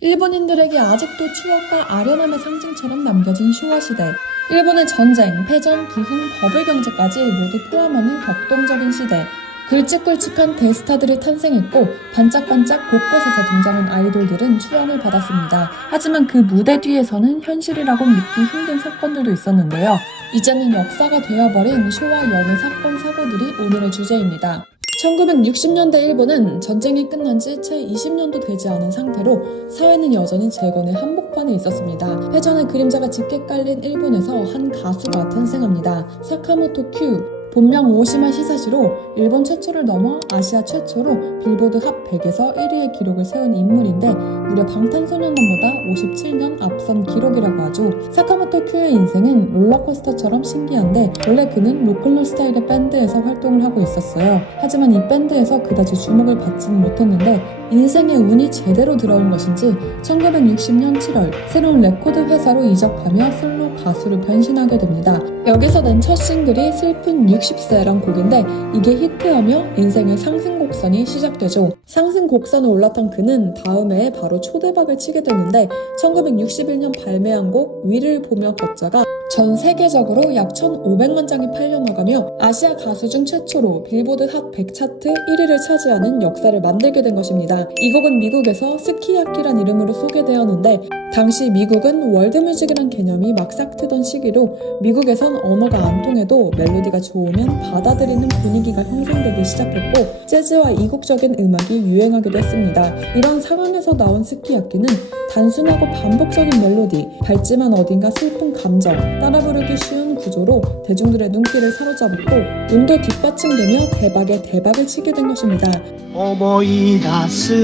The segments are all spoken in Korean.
일본인들에게 아직도 추억과 아련함의 상징처럼 남겨진 쇼와 시대. 일본의 전쟁, 패전, 부흥, 버블 경제까지 모두 포함하는 격동적인 시대. 굵직굵직한 대스타들이 탄생했고 반짝반짝 곳곳에서 등장한 아이돌들은 추앙을 받았습니다. 하지만 그 무대 뒤에서는 현실이라고 믿기 힘든 사건들도 있었는데요. 이제는 역사가 되어버린 쇼와 연애 사건 사고들이 오늘의 주제입니다. 1960년대 일본은 전쟁이 끝난 지 채 20년도 되지 않은 상태로 사회는 여전히 재건의 한복판에 있었습니다. 패전의 그림자가 짙게 깔린 일본에서 한 가수가 탄생합니다. 사카모토 큐. 본명 오시마 히사시로 일본 최초를 넘어 아시아 최초로 빌보드 핫 100에서 1위의 기록을 세운 인물인데 무려 방탄소년단보다 57년 앞선 기록이라고 하죠. 사카모토 큐의 인생은 롤러코스터처럼 신기한데 원래 그는 로큰롤 스타일의 밴드에서 활동을 하고 있었어요. 하지만 이 밴드에서 그다지 주목을 받지는 못했는데 인생의 운이 제대로 들어온 것인지 1960년 7월 새로운 레코드 회사로 이적하며 솔로 가수로 변신하게 됩니다. 여기서 낸 첫 싱글이 슬픈 60세란 곡인데 이게 히트하며 인생의 상승 곡선이 시작되죠. 상승 곡선에 올랐던 그는 다음 해에 바로 초대박을 치게 되는데 1961년 발매한 곡 위를 보며 걷자가 전 세계적으로 약 1,500만 장이 팔려나가며 아시아 가수 중 최초로 빌보드 핫 100 차트 1위를 차지하는 역사를 만들게 된 것입니다. 이 곡은 미국에서 스키야키란 이름으로 소개되었는데 당시 미국은 월드뮤직이란 개념이 막 싹트던 시기로 미국에선 언어가 안 통해도 멜로디가 좋으면 받아들이는 분위기가 형성되기 시작했고 재즈와 이국적인 음악이 유행하기도 했습니다. 이런 상황에서 나온 스키야키는 단순하고 반복적인 멜로디, 밝지만 어딘가 슬픈 감정, 따라 부르기 쉬운 구조로 대중들의 눈길을 사로잡았고 운도 뒷받침되며 대박에 대박을 치게 된 것입니다. 思い出す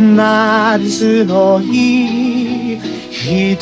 夏の日一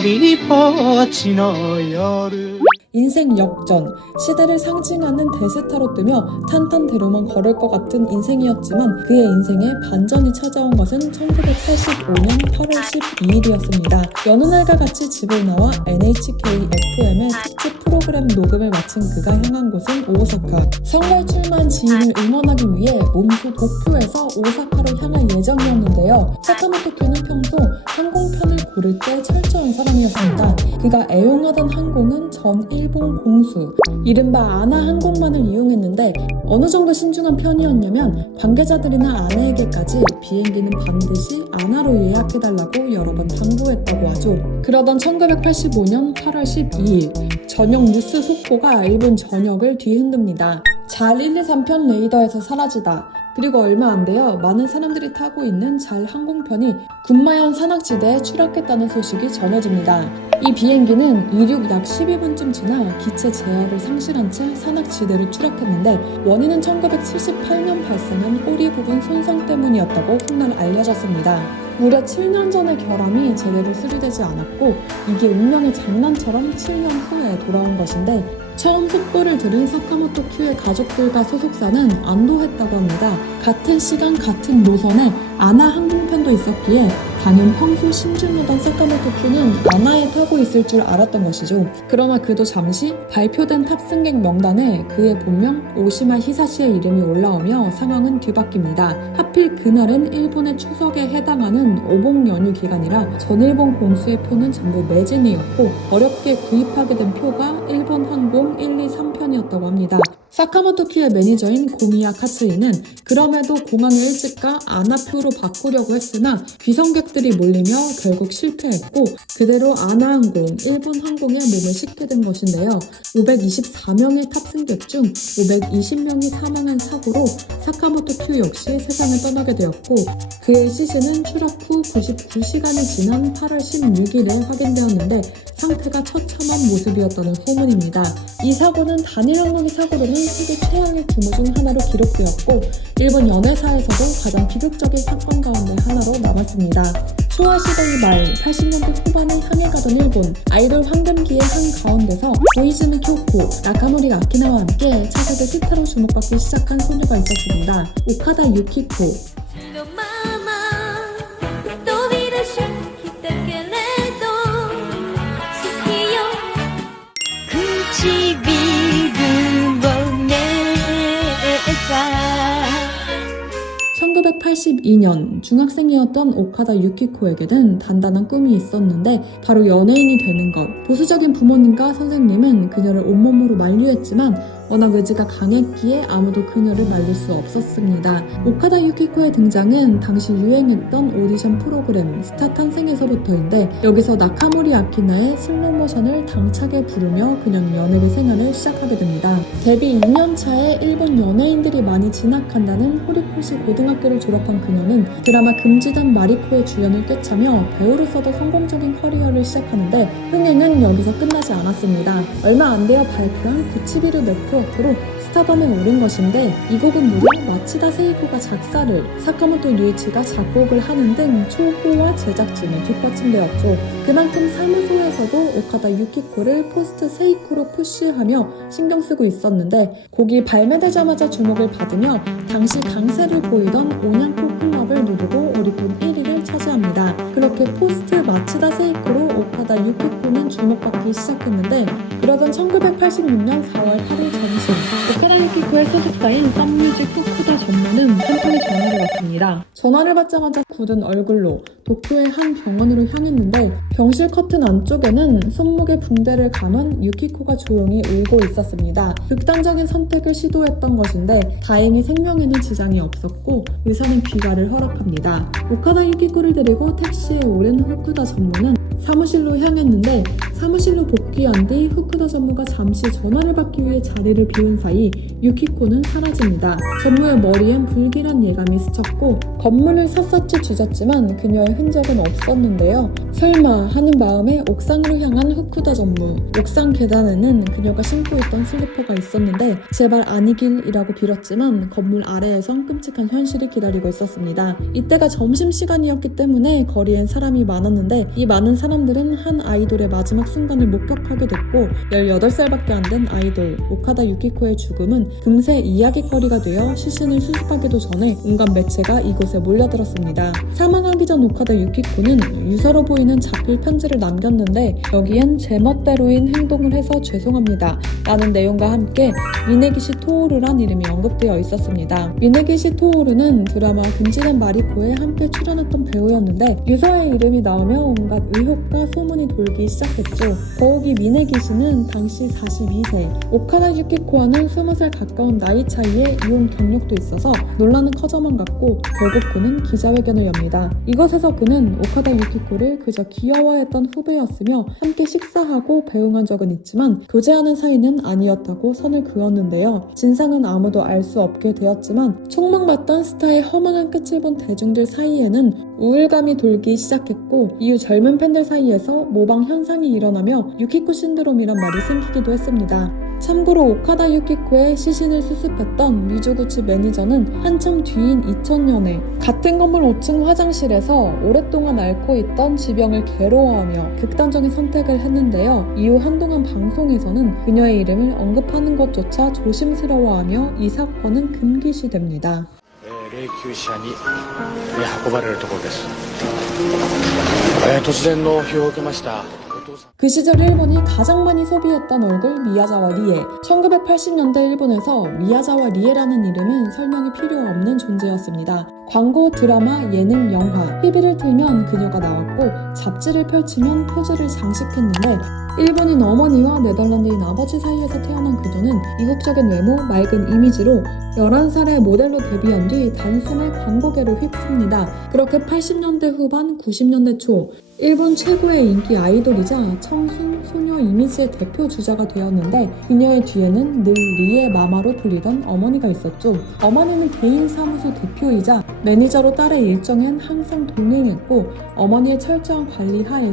人ぼっちの夜 인생 역전, 시대를 상징하는 대세타로 뜨며 탄탄대로만 걸을 것 같은 인생이었지만 그의 인생에 반전이 찾아온 것은 1985년 8월 12일이었습니다. 여느 날과 같이 집을 나와 NHK FM의 특집 프로그램 녹음을 마친 그가 향한 곳은 오사카. 선거에 출마한 지인을 응원하기 위해 몸소 도쿄에서 오사카로 향할 예정이었는데요. 사카모토 큐는 평소 항공편을 고를 때 철저한 사람이었습니다. 그가 애용하던 항공은 전 일본 공수, 이른바 아나 항공만을 이용했는데 어느 정도 신중한 편이었냐면 관계자들이나 아내에게까지 비행기는 반드시 아나로 예약해달라고 여러 번 당부했다고 하죠. 그러던 1985년 8월 12일 저녁 뉴스 속보가 일본 전역을 뒤흔듭니다. 잘 123편 레이더에서 사라지다. 그리고 얼마 안 돼요. 많은 사람들이 타고 있는 잘 항공편이 군마현 산악지대에 추락했다는 소식이 전해집니다. 이 비행기는 이륙 약 12분쯤 지나 기체 제어를 상실한 채 산악지대로 추락했는데 원인은 1978년 발생한 꼬리 부분 손상 때문이었다고 훗날 알려졌습니다. 무려 7년 전의 결함이 제대로 수리되지 않았고 이게 운명의 장난처럼 7년 후에 돌아온 것인데 처음 속보를 들은 사카모토 큐의 가족들과 소속사는 안도했다고 합니다. 같은 시간 같은 노선에 아나 항공편도 있었기에 당연 평소 신중하던 사카모토 큐는 아나에 타고 있을 줄 알았던 것이죠. 그러나 그도 잠시 발표된 탑승객 명단에 그의 본명 오시마 히사시의 이름이 올라오며 상황은 뒤바뀝니다. 하필 그날은 일본의 추석에 해당하는 오복 연휴 기간이라 전일본 공수의 표는 전부 매진이었고 어렵게 구입하게 된 표가 일본 항공 123편이었다고 합니다. 사카모토 큐의 매니저인 고미야 카츠이는 그럼에도 공항에 일찍 가 아나표로 바꾸려고 했으나 귀성객들이 몰리며 결국 실패했고 그대로 아나항공, 일본 항공에 몸을 싣게 된 것인데요. 524명의 탑승객 중 520명이 사망한 사고로 사카모토 큐 역시 세상을 떠나게 되었고 그의 시신은 추락 후 99시간이 지난 8월 16일에 확인되었는데 상태가 처참한 모습이었다는 소문입니다. 이 사고는 단일 항공의 사고로는 세계 최악의 규모 중 하나로 기록되었고 일본 연애사에서도 가장 비극적인 사건 가운데 하나로 남았습니다. 쇼와 시대의 말 80년대 후반을 향해 가던 일본 아이돌 황금기의 한가운데서 오이즈미 쿄코, 나카모리 아키나와 함께 차세대 스타로 주목받기 시작한 소녀가 있었습니다. 오카다 유키코. 1982년 중학생이었던 오카다 유키코에게는 단단한 꿈이 있었는데 바로 연예인이 되는 것. 보수적인 부모님과 선생님은 그녀를 온몸으로 만류했지만 워낙 의지가 강했기에 아무도 그녀를 말릴 수 없었습니다. 오카다 유키코의 등장은 당시 유행했던 오디션 프로그램 스타 탄생에서부터인데 여기서 나카모리 아키나의 슬로모션을 당차게 부르며 그녀는 연예계 생활을 시작하게 됩니다. 데뷔 2년 차에 일본 연예인들이 많이 진학한다는 호리코시 고등학교를 졸업한 그녀는 드라마 금지단 마리코의 주연을 꿰차며 배우로서도 성공적인 커리어를 시작하는데 흥행은 여기서 끝나지 않았습니다. 얼마 안 되어 발표한 구치비루 네트워크로 스타덤에 오른 것인데 이 곡은 무려 마치다 세이코가 작사를, 사카모토 유이치가 작곡을 하는 등 초호화 제작진이 뒷받침되었죠. 그만큼 사무소에서도 오카다 유키코를 포스트 세이코로 푸시하며 신경 쓰고 있었는데 곡이 발매되자마자 주목을 받으며 당시 강세를 보이던 온양코 클럽을 누르고 오리콘 1위를 차지합니다. 그렇게 포스트 마치다 세이코로 오카다 유키코는 주목받기 시작했는데 그러던 1986년 4월 8일 점심 오카다 유키코의 소속사인 썸뮤직 후쿠다 전무는 한 통의 전화를 받습니다. 전화를 받자마자 굳은 얼굴로 도쿄의 한 병원으로 향했는데 병실 커튼 안쪽에는 손목에 붕대를 감은 유키코가 조용히 울고 있었습니다. 극단적인 선택을 시도했던 것인데 다행히 생명에는 지장이 없었고 의사는 귀가를 허락합니다. 오카다 유키코를 데리고 택시에 오른 후쿠다 전무는 사무실로 향했는데 사무실로 복귀한 뒤 후쿠다 전무가 잠시 전화를 받기 위해 자리를 비운 사이 유키코는 사라집니다. 전무의 머리엔 불길한 예감이 스쳤고 건물을 샅샅이 뒤졌지만 그녀의 흔적은 없었는데요. 설마 하는 마음에 옥상으로 향한 후쿠다 전무. 옥상 계단에는 그녀가 신고 있던 슬리퍼가 있었는데 제발 아니길이라고 빌었지만 건물 아래에선 끔찍한 현실이 기다리고 있었습니다. 이때가 점심시간이었기 때문에 거리엔 사람이 많았는데 이 많은 사람들은 한 아이돌의 마지막 순간을 목격하게 됐고 18살밖에 안 된 아이돌 오카다 유키코의 죽음은 금세 이야기거리가 되어 시신을 수습하기도 전에 온갖 매체가 이곳에 몰려들었습니다. 사망하기 전 오카다 유키코는 유서로 보이는 자필 편지를 남겼는데 여기엔 제멋대로인 행동을 해서 죄송합니다 라는 내용과 함께 미네기시 토오르란 이름이 언급되어 있었습니다. 미네기시 토오르는 드라마 금지된 마리코에 함께 출연했던 배우였는데 유서의 이름이 나오며 온갖 의혹과 소문이 돌기 시작했죠. 더욱이 미네기시는 당시 42세, 오카다 유키코와는 20살 가까운 나이 차이에 이혼 경력도 있어서 논란은 커져만 갔고 결국 그는 기자회견을 엽니다. 이것에서 그는 오카다 유키코를 그저 귀여워했던 후배였으며 함께 식사하고 배웅한 적은 있지만 교제하는 사이는 아니었다고 선을 그었는데요. 진상은 아무도 알 수 없게 되었지만 촉망받던 스타의 허망한 끝을 본 대중들 사이에는 우울감이 돌기 시작했고 이후 젊은 팬들 사이에서 모방 현상이 일어나며 유키코 신드롬이란 말이 생기기도 했습니다. 참고로 오카다 유키코의 시신을 수습했던 미주구치 매니저는 한참 뒤인 2000년에 같은 건물 5층 화장실에서 오랫동안 앓고 있던 지병을 괴로워하며 극단적인 선택을 했는데요. i후 한동안 방송에서는 그녀의 이름을 언급하는 것조차 조심스러워하며 이 사건은 금기시됩니다. 霊柩車に運ばれるところです。突然の訃を受けました。 그 시절 일본이 가장 많이 소비했던 얼굴 미야자와 리에. 1980년대 일본에서 미야자와 리에라는 이름은 설명이 필요 없는 존재였습니다. 광고, 드라마, 예능, 영화, TV를 틀면 그녀가 나왔고 잡지를 펼치면 포즈를 장식했는데 일본인 어머니와 네덜란드인 아버지 사이에서 태어난 그녀는 이국적인 외모, 맑은 이미지로 11살에 모델로 데뷔한 뒤 단숨에 광고계를 휩습니다. 그렇게 80년대 후반, 90년대 초 일본 최고의 인기 아이돌이자 청순, 소녀 이미지의 대표 주자가 되었는데 그녀의 뒤에는 늘 리의 마마로 불리던 어머니가 있었죠. 어머니는 개인 사무소 대표이자 매니저로 딸의 일정엔 항상 동행했고 어머니의 철저한 관리 하에서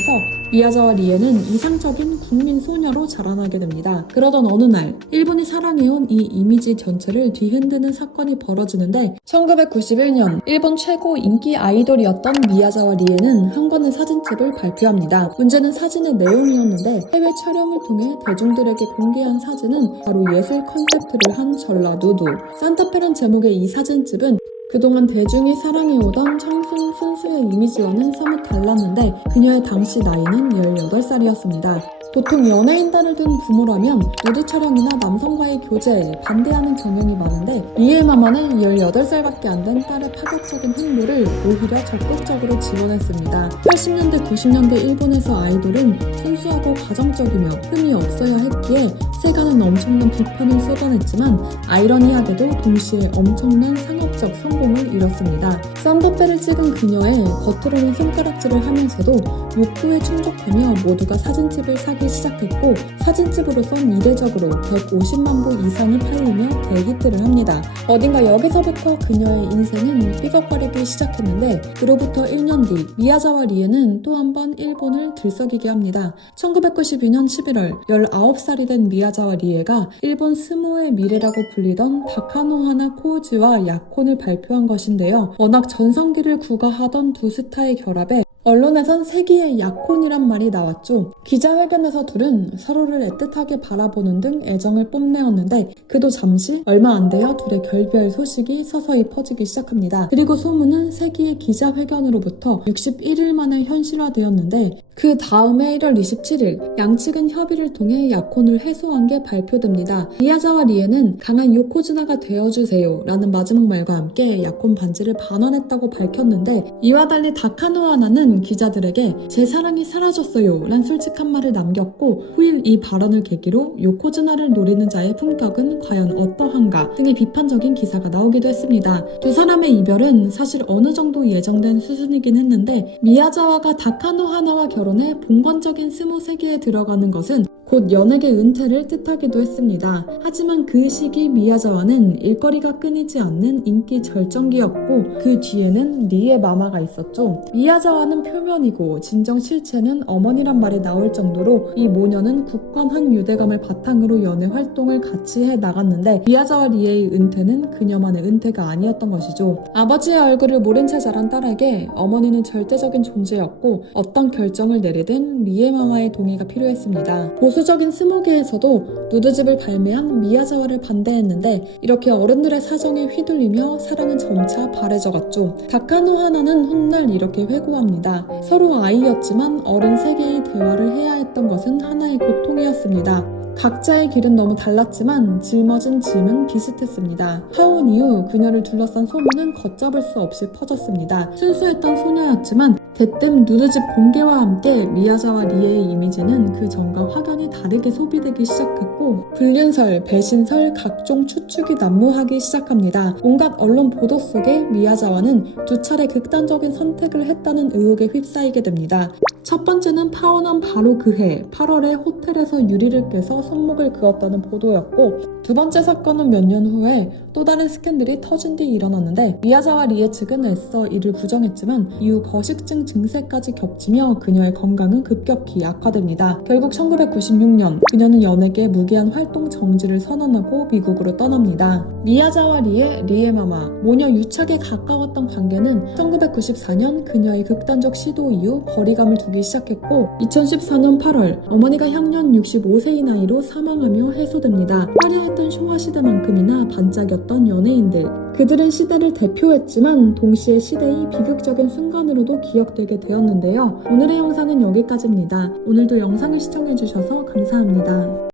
미야자와 리에는 이상적인 국민 소녀로 자라나게 됩니다. 그러던 어느 날 일본이 사랑해온 이 이미지 전체를 뒤흔드는 사건이 벌어지는데 1991년 일본 최고 인기 아이돌이었던 미야자와 리에는 한 권의 사진집을 발표합니다. 문제는 사진의 내용이었는데 해외 촬영을 통해 대중들에게 공개한 사진은 바로 예술 컨셉트를 한 전라 누드. 산타페란 제목의 이 사진집은 그동안 대중이 사랑해오던 청순 순수의 이미지와는 사뭇 달랐는데 그녀의 당시 나이는 18살이었습니다. 보통 연예인단을 둔 부모라면 누드 촬영이나 남성과의 교제에 반대하는 경향이 많은데 리에 마마는 18살밖에 안 된 딸의 파격적인 행보를 오히려 적극적으로 지원했습니다. 80년대, 90년대 일본에서 아이돌은 순수하고 가정적이며 흠이 없어야 했기에 세간은 엄청난 비판을 쏟아냈지만 아이러니하게도 동시에 엄청난 상업적 성공을 이뤘습니다. 썬더페를 찍은 그녀의 겉으로는 손가락질을 하면서도 욕구에 충족하며 모두가 사진집을 사기 시작했고 사진집으로선 이례적으로 150만 부 이상이 팔리며 대히트를 합니다. 어딘가 여기서부터 그녀의 인생은 삐걱거리기 시작했는데 그로부터 1년 뒤 미야자와 리에는 또 한 번 일본을 들썩이게 합니다. 1992년 11월 19살이 된 미야자와 리에가 일본 스모의 미래라고 불리던 다카노하나 코우지와 약혼을 발표한 것인데요. 워낙 전성기를 구가하던 두 스타의 결합에 언론에선 세기의 약혼이란 말이 나왔죠. 기자회견에서 둘은 서로를 애틋하게 바라보는 등 애정을 뽐내었는데 그도 잠시 얼마 안 되어 둘의 결별 소식이 서서히 퍼지기 시작합니다. 그리고 소문은 세기의 기자회견으로부터 61일 만에 현실화되었는데 그 다음에 1월 27일 양측은 협의를 통해 약혼을 해소한 게 발표됩니다. 미야자와 리에는 강한 요코즈나가 되어주세요 라는 마지막 말과 함께 약혼 반지를 반환했다고 밝혔는데 이와 달리 다카노하나는 기자들에게 제 사랑이 사라졌어요 란 솔직한 말을 남겼고 후일 이 발언을 계기로 요코즈나를 노리는 자의 품격은 과연 어떠한가 등의 비판적인 기사가 나오기도 했습니다. 두 사람의 이별은 사실 어느 정도 예정된 수순이긴 했는데 미야자와가 다카노하나와 결혼해 본권적인 스모 세계에 들어가는 것은 곧 연예계 은퇴를 뜻하기도 했습니다. 하지만 그 시기 미야자와는 일거리가 끊이지 않는 인기 절정기였고 그 뒤에는 리에 마마가 있었죠. 미야자와는 표면이고 진정 실체는 어머니란 말이 나올 정도로 이 모녀는 굳건한 유대감을 바탕으로 연애 활동을 같이 해 나갔는데 미야자와 리에의 은퇴는 그녀만의 은퇴가 아니었던 것이죠. 아버지의 얼굴을 모른 채 자란 딸에게 어머니는 절대적인 존재였고 어떤 결정을 내리든 리에 마마의 동의가 필요했습니다. 보수적인 스모계에서도 누드집을 발매한 미야자와를 반대했는데 이렇게 어른들의 사정에 휘둘리며 사랑은 점차 바래져갔죠. 다카노하나는 훗날 이렇게 회고합니다. 서로 아이였지만 어린 세계의 대화를 해야 했던 것은 하나의 고통이었습니다. 각자의 길은 너무 달랐지만 짊어진 짐은 비슷했습니다. 하온 이후 그녀를 둘러싼 소문은 걷잡을 수 없이 퍼졌습니다. 순수했던 소녀였지만 대뜸 누드집 공개와 함께 미야자와 리에의 이미지는 그 전과 확연히 다르게 소비되기 시작했고 불륜설, 배신설, 각종 추측이 난무하기 시작합니다. 온갖 언론 보도 속에 미야자와는 두 차례 극단적인 선택을 했다는 의혹에 휩싸이게 됩니다. 첫 번째는 파혼한 바로 그해 8월에 호텔에서 유리를 깨서 손목을 그었다는 보도였고 두 번째 사건은 몇 년 후에 또 다른 스캔들이 터진 뒤 일어났는데 미야자와 리에 측은 애써 이를 부정했지만 이후 거식증 증세까지 겹치며 그녀의 건강은 급격히 악화됩니다. 결국 1996년 그녀는 연예계 무기한 활동 정지를 선언하고 미국으로 떠납니다. 미야자와 리에 마마, 모녀 유착에 가까웠던 관계는 1994년 그녀의 극단적 시도 이후 거리감을 두기 시작했고 2014년 8월 어머니가 향년 65세의 나이로 사망하며 해소됩니다. 화려했던 쇼와시대만큼이나 반짝였던 연예인들. 그들은 시대를 대표했지만 동시에 시대의 비극적인 순간으로도 기억되게 되었는데요. 오늘의 영상은 여기까지입니다. 오늘도 영상을 시청해주셔서 감사합니다.